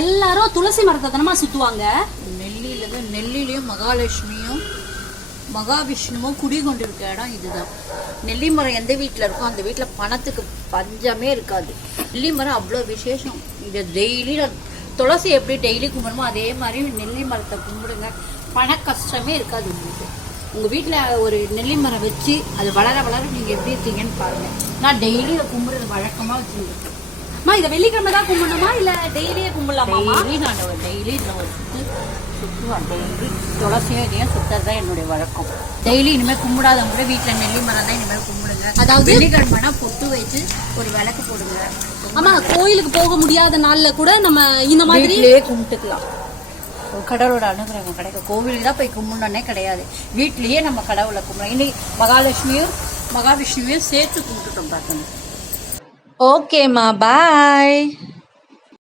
எல்லாரும் துளசி மரத்தை தானமா சுத்துவாங்க. நெல்லிலையும் மகாலட்சுமியும் மகாவிஷ்ணுவும் குடி கொண்டிருக்க இடம் இதுதான். நெல்லி மரம் எந்த வீட்டில் இருக்கோ அந்த வீட்டில் பணத்துக்கு பஞ்சமே இருக்காது. நெல்லி மரம் அவ்வளோ விசேஷம். இதை டெய்லி துளசி எப்படி டெய்லி கும்பிடுமோ அதே மாதிரி நெல்லி மரத்தை கும்பிடுங்க. பண கஷ்டமே இருக்காது உங்களுக்கு. உங்கள் வீட்டில் ஒரு நெல்லி மரம் வச்சு அது வளர வளர நீங்கள் எப்படி இருக்கீங்கன்னு பாருங்கள். நான் டெய்லி இதை கும்பிடுறது வழக்கமாக வச்சுருக்கேன். அம்மா இதை வெள்ளிக்கிழமை தான் கும்பிடணுமா இல்லை டெய்லியே கும்பிடலாமா? டெய்லி இதில் ஒரு சுற்றுவேன். டெய்லி துளசியும் இதையும் சுற்றுறது தான் என்னுடைய வழக்கம். டெய்லி இனிமேல் கும்பிடாதவங்க கூட வீட்டில் நெல்லி மரம் தான் இனிமேல் கும்பிடுங்க. அதாவது வெள்ளிக்கிழமைனா பொட்டு வச்சு ஒரு விளக்கு போடுங்க. ஆமா, கோயிலுக்கு போக முடியாத நாள்ல கூட நம்ம இந்த மாதிரி கும்பிட்டுக்கலாம். கடவுளோட அனுகிரகம் கிடைக்கும். கோவிலுக்கு தான் போய் கும்பிடனே கிடையாது. வீட்லயே நம்ம கடவுளை கும்பிடலாம். இன்னைக்கு மகாலட்சுமியும் மகாவிஷ்ணுவையும் சேர்த்து கும்பிட்டுட்டோம் பார்க்கணும். ஓகேம்மா, பாய்.